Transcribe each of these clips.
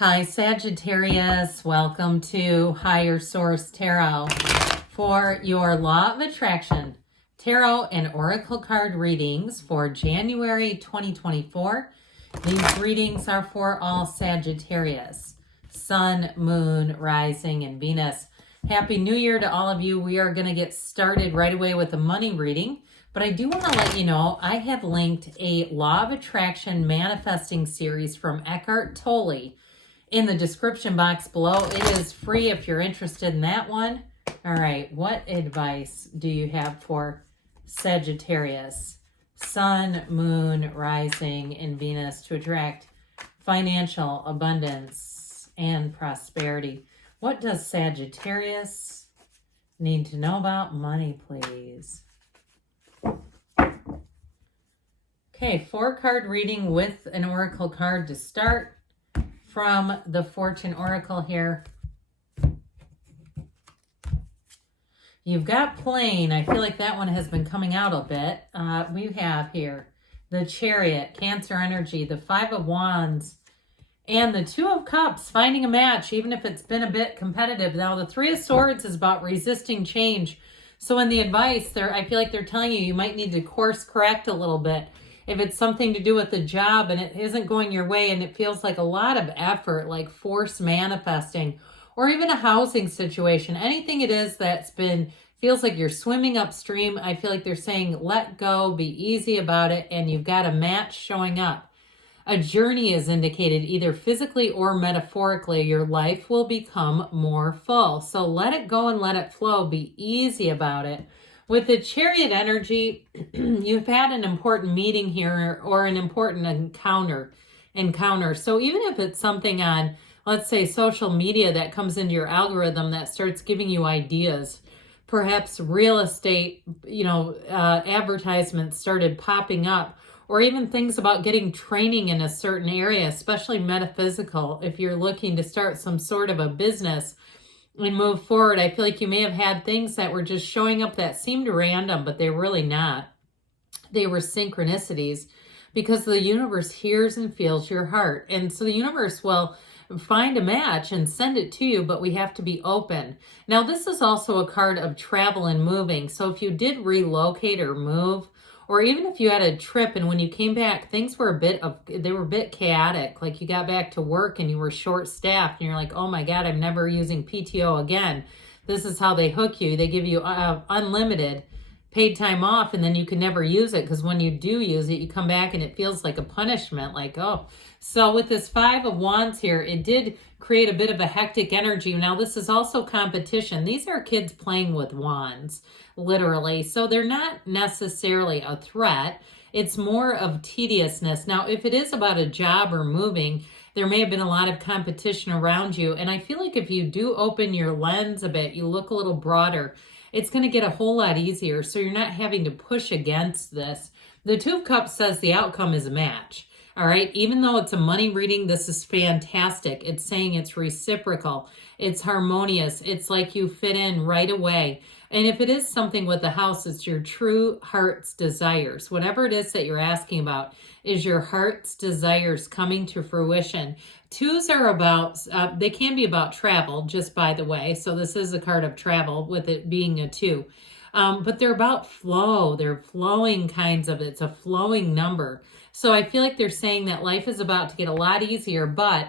Hi, Sagittarius. Welcome to Higher Source Tarot for your Law of Attraction Tarot and Oracle card readings for January 2024. These readings are for all Sagittarius, Sun, Moon, Rising, and Venus. Happy New Year to all of you. We are going to get started right away with a money reading. But I do want to let you know I have linked a Law of Attraction manifesting series from Eckhart Tolle in the description box below. It is free if you're interested in that one. All right, what advice do you have for Sagittarius, Sun, Moon, Rising, and Venus to attract financial abundance and prosperity? What does Sagittarius need to know about money, please? Okay, 4-card reading with an oracle card to start from the Fortune Oracle here. You've got Plane. I feel like that one has been coming out a bit. We have here the Chariot, Cancer energy, the 5 of Wands, and the 2 of Cups, finding a match, even if it's been a bit competitive. Now, the 3 of Swords is about resisting change. So in the advice, I feel like they're telling you might need to course correct a little bit. If it's something to do with the job and it isn't going your way and it feels like a lot of effort, like force manifesting, or even a housing situation, anything it is that's feels like you're swimming upstream, I feel like they're saying let go, be easy about it, and you've got a match showing up. A journey is indicated either physically or metaphorically. Your life will become more full. So let it go and let it flow. Be easy about it. With the Chariot energy, you've had an important meeting here or an important encounter. So even if it's something on, let's say, social media that comes into your algorithm that starts giving you ideas, perhaps real estate, advertisements started popping up, or even things about getting training in a certain area, especially metaphysical, if you're looking to start some sort of a business and move forward. I feel like you may have had things that were just showing up that seemed random, but they're really not. They were synchronicities because the universe hears and feels your heart. And so the universe will find a match and send it to you, but we have to be open. Now, this is also a card of travel and moving. So if you did relocate or move, or even if you had a trip and when you came back, things were a bit chaotic. Like you got back to work and you were short-staffed and you're like, oh my God, I'm never using PTO again. This is how they hook you. They give you unlimited paid time off and then you can never use it because when you do use it, you come back and it feels like a punishment. Like, oh. So with this 5 of Wands here, it did create a bit of a hectic energy. Now, this is also competition. These are kids playing with wands, literally. So they're not necessarily a threat. It's more of tediousness. Now, if it is about a job or moving, there may have been a lot of competition around you. And I feel like if you do open your lens a bit, you look a little broader, it's going to get a whole lot easier. So you're not having to push against this. The 2 of Cups says the outcome is a match. All right, even though it's a money reading, this is fantastic. It's saying it's reciprocal. It's harmonious. It's like you fit in right away. And if it is something with the house, it's your true heart's desires. Whatever it is that you're asking about is your heart's desires coming to fruition. 2s are about, they can be about travel, just by the way. So this is a card of travel with it being a 2. But they're about flow. They're flowing kinds of, it's a flowing number. So I feel like they're saying that life is about to get a lot easier, but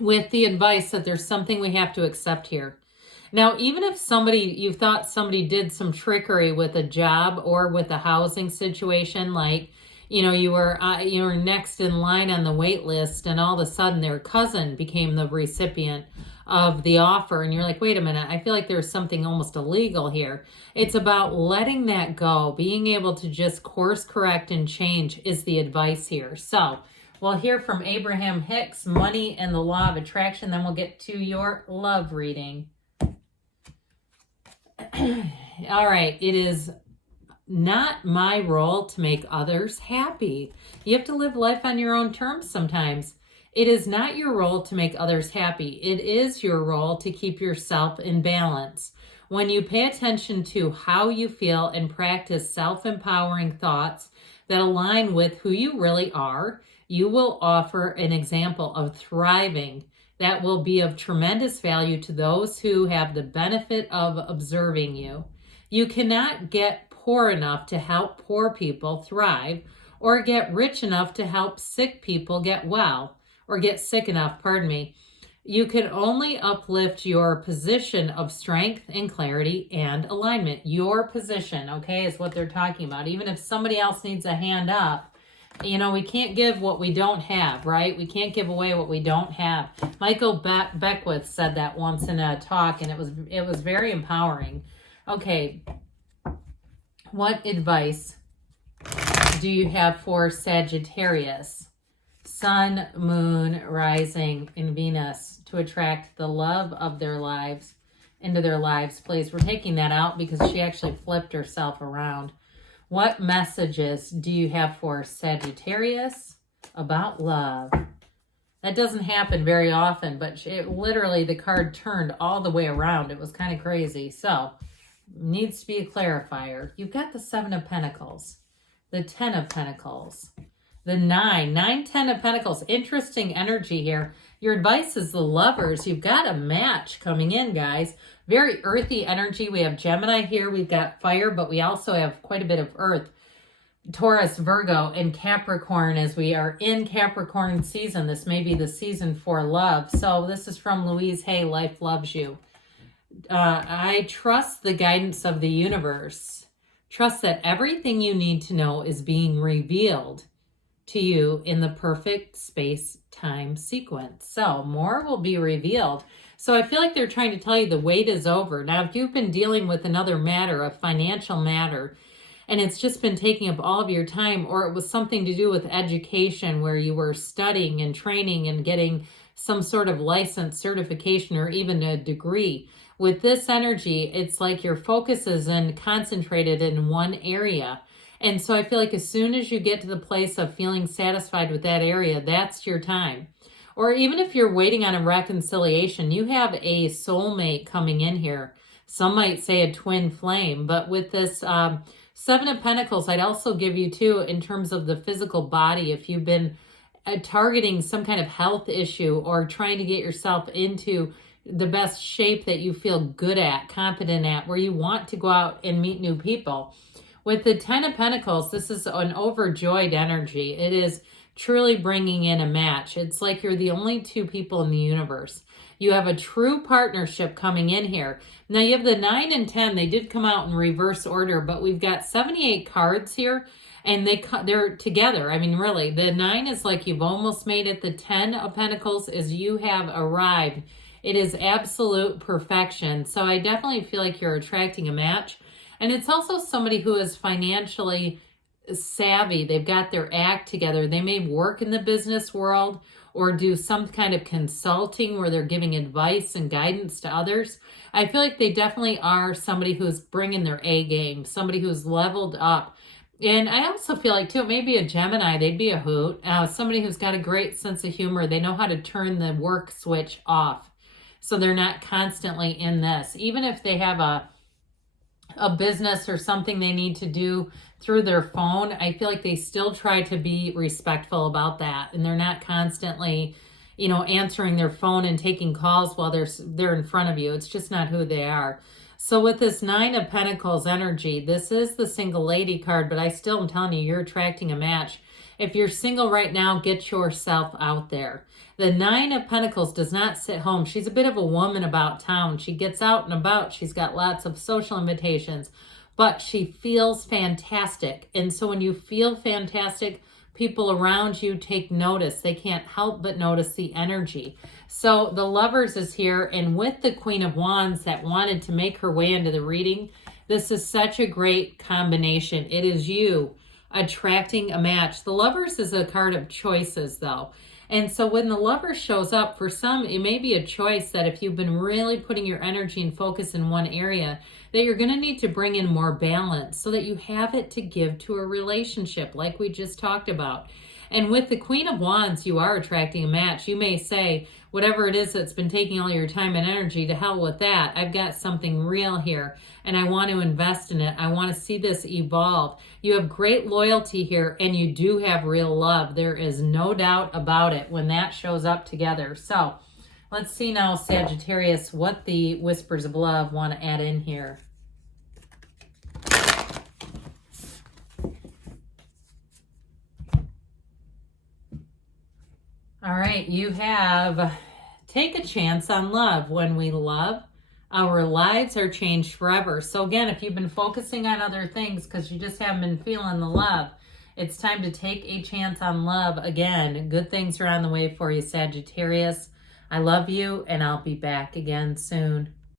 with the advice that there's something we have to accept here. Now, even if you thought somebody did some trickery with a job or with a housing situation, like, you were next in line on the wait list and all of a sudden their cousin became the recipient of the offer and you're like, wait a minute, I feel like there's something almost illegal here. It's about letting that go, being able to just course correct and change is the advice here. So we'll hear from Abraham Hicks, Money and the Law of Attraction, then we'll get to your love reading. All right, it is not my role to make others happy. You have to live life on your own terms sometimes. It is not your role to make others happy. It is your role to keep yourself in balance. When you pay attention to how you feel and practice self-empowering thoughts that align with who you really are, You will offer an example of thriving that will be of tremendous value to those who have the benefit of observing you. You cannot get poor enough to help poor people thrive, or get rich enough to help sick people get well, or get sick enough, pardon me. You can only uplift your position of strength and clarity and alignment. Your position, okay, is what they're talking about. Even if somebody else needs a hand up, you know, we can't give what we don't have, right? We can't give away what we don't have. Michael Beckwith said that once in a talk, and it was very empowering. Okay, what advice do you have for Sagittarius, Sun, Moon, Rising, and Venus to attract the love of their lives into their lives, please? We're taking that out because she actually flipped herself around. What messages do you have for Sagittarius about love? That doesn't happen very often, but literally the card turned all the way around. It was kind of crazy. So, needs to be a clarifier. You've got the 7 of Pentacles, the 10 of Pentacles, the 9, 10 of Pentacles. Interesting energy here. Your advice is the Lovers. You've got a match coming in, guys. Very earthy energy. We have Gemini here. We've got fire, but we also have quite a bit of earth. Taurus, Virgo, and Capricorn, as we are in Capricorn season. This may be the season for love. So this is from Louise Hay, Life Loves You. I trust the guidance of the universe. Trust that everything you need to know is being revealed to you in the perfect space-time sequence. So more will be revealed. So I feel like they're trying to tell you the wait is over. Now, if you've been dealing with another matter, a financial matter, and it's just been taking up all of your time, or it was something to do with education where you were studying and training and getting some sort of license, certification, or even a degree, with this energy, it's like your focus is concentrated in one area. And so I feel like as soon as you get to the place of feeling satisfied with that area, that's your time. Or even if you're waiting on a reconciliation, you have a soulmate coming in here. Some might say a twin flame, but with this 7 of Pentacles, I'd also give you too, in terms of the physical body, if you've been targeting some kind of health issue or trying to get yourself into the best shape that you feel good at, confident at, where you want to go out and meet new people. With the 10 of Pentacles, this is an overjoyed energy. It is truly bringing in a match. It's like you're the only 2 people in the universe. You have a true partnership coming in here. Now you have the 9 and 10. They did come out in reverse order, but we've got 78 cards here, and they're together. I mean, really, the 9 is like you've almost made it. The 10 of Pentacles is you have arrived. It is absolute perfection. So I definitely feel like you're attracting a match. And it's also somebody who is financially savvy. They've got their act together. They may work in the business world or do some kind of consulting where they're giving advice and guidance to others. I feel like they definitely are somebody who's bringing their A game, somebody who's leveled up. And I also feel like, too, maybe a Gemini, they'd be a hoot. Somebody who's got a great sense of humor. They know how to turn the work switch off, so they're not constantly in this. Even if they have a business or something they need to do through their phone, I feel like they still try to be respectful about that. And they're not constantly, you know, answering their phone and taking calls while they're in front of you. It's just not who they are. So with this 9 of Pentacles energy, this is the single lady card, but I still am telling you, you're attracting a match. If you're single right now, get yourself out there. The 9 of Pentacles does not sit home. She's a bit of a woman about town. She gets out and about. She's got lots of social invitations, but she feels fantastic. And so when you feel fantastic, people around you take notice. They can't help but notice the energy. So the Lovers is here, and with the Queen of Wands that wanted to make her way into the reading, this is such a great combination. It is you attracting a match. The Lovers is a card of choices, though. And so when the Lover shows up, for some, it may be a choice that if you've been really putting your energy and focus in one area, that you're going to need to bring in more balance so that you have it to give to a relationship like we just talked about. And with the Queen of Wands, you are attracting a match. You may say, whatever it is that's been taking all your time and energy, to hell with that. I've got something real here, and I want to invest in it. I want to see this evolve. You have great loyalty here, and you do have real love. There is no doubt about it when that shows up together. So let's see now, Sagittarius, what the whispers of love want to add in here. All right, you have take a chance on love. When we love, our lives are changed forever. So again, if you've been focusing on other things because you just haven't been feeling the love, it's time to take a chance on love again. Good things are on the way for you, Sagittarius. I love you, and I'll be back again soon.